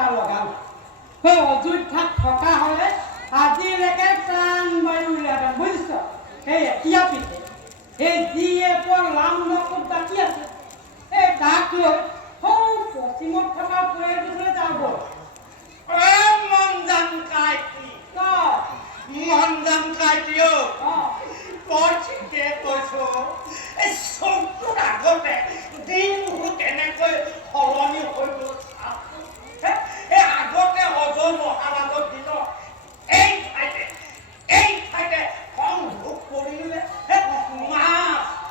এটা লগালো সেই অযোধ্যাত থকা হ'লে আজিলৈকে প্ৰাণ বায়ু উলিয়ালে বুজিছ সেই এতিয়া পিঠে সেই যিয়ে লামলকত বাকী আছে এই তাক লৈ সৌ পশ্চিমত থকা পৰিয়ালটোলৈ যাব